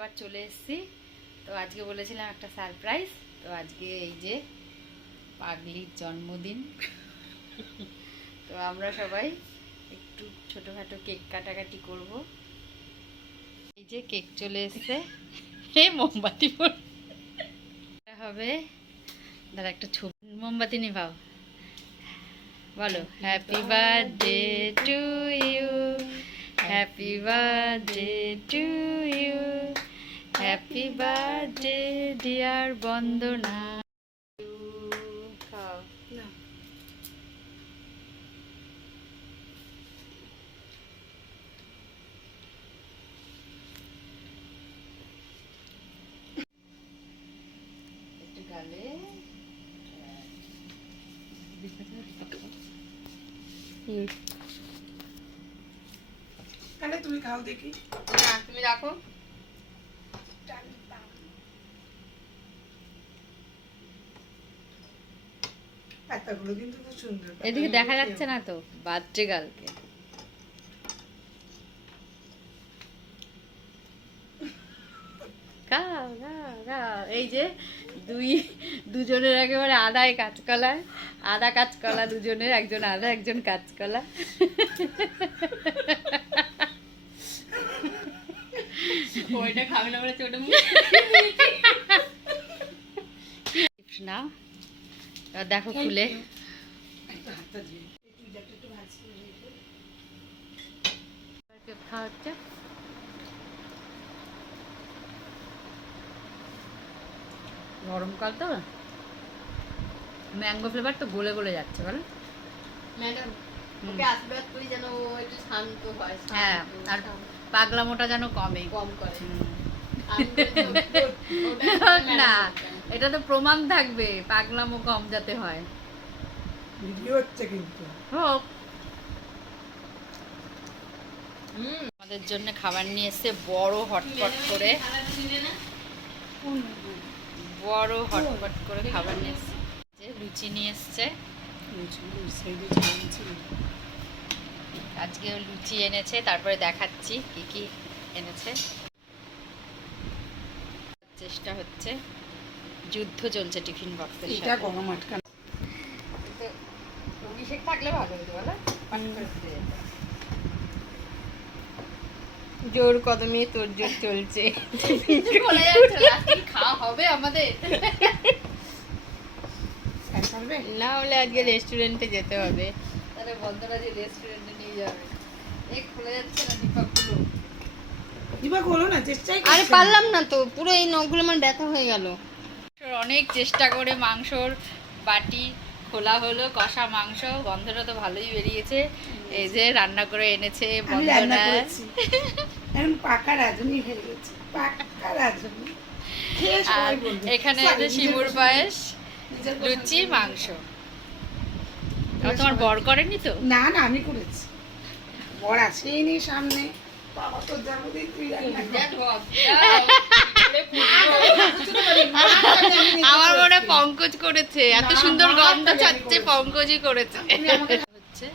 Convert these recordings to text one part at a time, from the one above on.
আবার চলে এসেছি। তো আজকে বলেছিলাম একটা সারপ্রাইজ। তো আজকে এই যে পাগলির জন্মদিন। তো আমরা সবাই একটু ছোটোখাটো কেক কাটাকাটি করব। এই যে কেক চলে এসছে, হে মোমবাতি হবে। দাঁড়া একটা ছবি, মোমবাতি নিভাও, বলো happy birthday to you, happy birthday to you, happy birthday dear Bandana. খাও না, একটু গালে। তাহলে তুমি খাও দেখি। না তুমি রাখো। পাতাগুলো কিন্তু খুব সুন্দর। এদিকে দেখা যাচ্ছে না তো, বার্থডে গার্লকে। খাও খাও খাও। এই যে দুজনের একেবারে আদায় কাঁচকলা, আদা কাঁচকলা দুজনের, একজন আদা একজন কাঁচকলা। ওইটা খাবে না বলে ছোট না। দেখো খুলে খাওয়া হচ্ছে। গরমকাল তো, ম্যাঙ্গো ফ্লেভার তো গলে গলে যাচ্ছে বলো ম্যাডাম। ওকে আশীর্বাদ করি যেন ও একটু শান্ত হয়। হ্যাঁ, আর পাগলামোটা যেন কমে, কম করে। না এটা তো প্রমাণ থাকবে, পাগলামো কম যাতে হয়। ভিডিও হচ্ছে কিন্তু। হোক। আমাদের জন্য খাবার নিয়ে এসছে বড় হটপট করে, বড় হটপট করে খাবার নিয়ে এসছে। লুচি নিয়ে এসছে, আজকে লুচি এনেছে, তারপরে দেখাচ্ছি কি কি এনেছে। চেষ্টা হচ্ছে, যুদ্ধ চলছে টিফিন বক্সের এটা সাথে। গরম আটকা অভিষেক থাকলে ভালো হতো বলো, পাঠ করে দিতে যেত। জোর কদমে তোর জোর চলছে। বলে যাচ্ছে লাস্টে খাওয়া হবে আমাদের। না হলে আজকে রেস্টুরেন্টে যেতে হবে। তাহলে বন্ধুরা যে রেস্টুরেন্টে নিয়ে যাবে। এই খুলে যাচ্ছে না দীপকগুলো। দিবা করো না, চেষ্টাই আরে পারলাম না তো, পুরো এই নখগুলো আমার ব্যথা হয়ে গেল। অনেক চেষ্টা করে মাংসর বাটি খোলা হলো, কষা মাংস, গন্ধটা তো ভালোই বেরিয়েছে। এই যে রান্না করে এনেছে আমি রান্না বন্দনা। করেছি। এখন পাকা রাঁধুনি হয়ে গেছে, পাকা রাঁধুনি। খেয়ে আর সবাই বলবে। এখানে Sorry, আছে নিজের শিমুর পছন্দ। পায়েস, নিজের লুচি, পছন্দ। মাংস। আর তোমার বর করেনি তো? না না, আমি করেছি। বর আসেই নি সামনে। বাবা তো জন্মদিন তুই রান্না কর। আমার মনে হয় পঙ্কজ করেছে, এত না, সুন্দর মা গন্ধ তো জানি ছাড়ছে, করেছে। পঙ্কজই করেছে। আপনি আমাকে হচ্ছে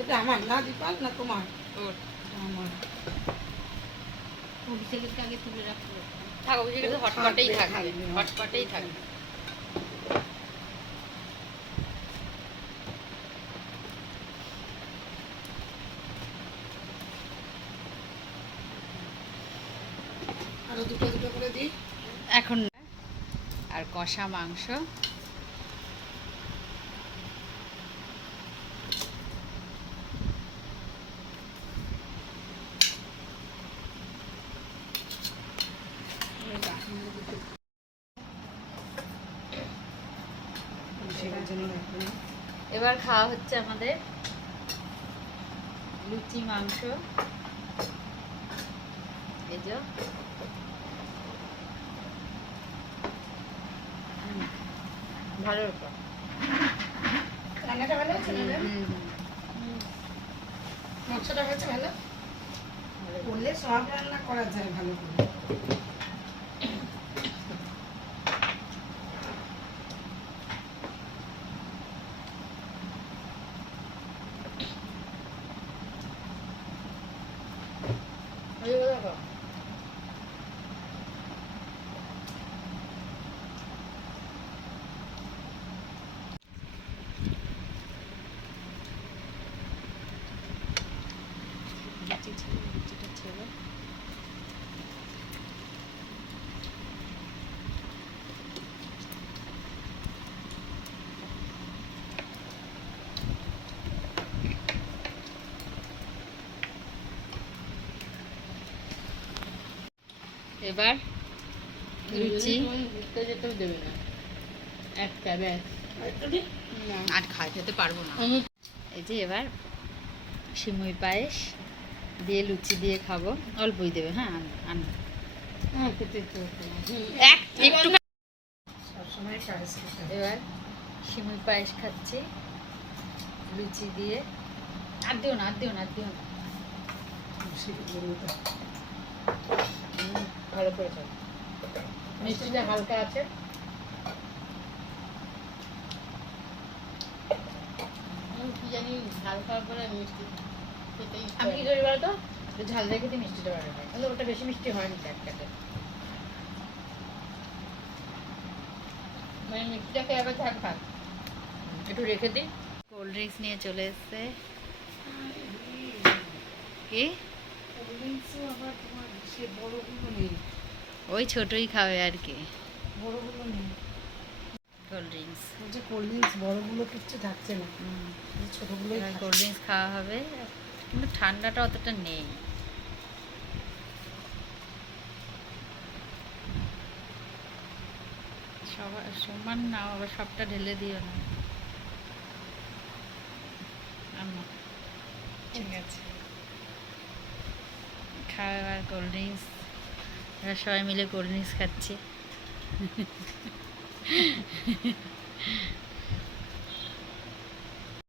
এটা আমার না দীপাল, না তোমার? ওর। আমার। অভিষেকের আগে তুলে রাখতে হবে। থাক, অভিষেকের তো হটপটেই থাকবে, থাকবে, থাকবে, হটপটেই থাকবে। আরো দুটো দুটো করে দিই। এখন আর কষা মাংস, সেটার জন্য রাখবো না। এবার খাওয়া হচ্ছে আমাদের লুচি, মাংস। এই যে ভালো রকম। রান্নাটা ভালো হচ্ছে না ম্যাম? মাংসটা হয়েছে ভালো? করলে সব রান্না করা যায় ভালো করে। দেখো এবার লুচি ঘুরতে যেতেও দেবে না একটা ব্যাস একটু দিই। আর খেতে পারবো না। এই যে এবার সিমুই পায়েস দিয়ে লুচি দিয়ে খাবো, অল্পই দেবে। হ্যাঁ আন হ্যাঁ খেতে ইচ্ছে করছে না। একটু। সবসময় পায়েস খেতে হয়। এবার সিমুই পায়েস খাচ্ছি লুচি দিয়ে। আর দিও না, আর দিও না, আর দিও না। সেটা গরুটা। ভালো করেছো মিষ্টিটা হালকা আছে কি জানি ঝাল খাওয়ার পরে মিষ্টি খেতে ইচ্ছে আমি কি করে। করি বলতো, একটু ঝাল রেখে দিয়ে মিষ্টিটা বাড়া হয়, তাহলে ওটা বেশি মিষ্টি হয়নি একটাতে। মানে মিষ্টিটা খেয়ে আবার ঝাল খাক একটু রেখে দিই। কোল্ড ড্রিঙ্কস নিয়ে চলে এসছে। কি কোল্ড ড্রিঙ্কসও আবার তোমার সে বড়গুলো নেই। ওই ছোটই খাবে আর কি বড়গুলো নেই। Cold drinks. বলছে কোল্ড ড্রিঙ্কস বড়গুলো কিচ্ছু থাকছে না। এই ছোটগুলোই এবার থাকছে। কোল্ড ড্রিঙ্কস খাওয়া হবে, কিন্তু ঠান্ডাটা অতটা নেই। সবার সমান নাও, আবার সবটা ঢেলে দিও না। আম্মা, ঠিক আছে খাও এবার কোল্ড ড্রিঙ্কস। এবার সবাই মিলে কোল্ড ড্রিঙ্কস খাচ্ছি।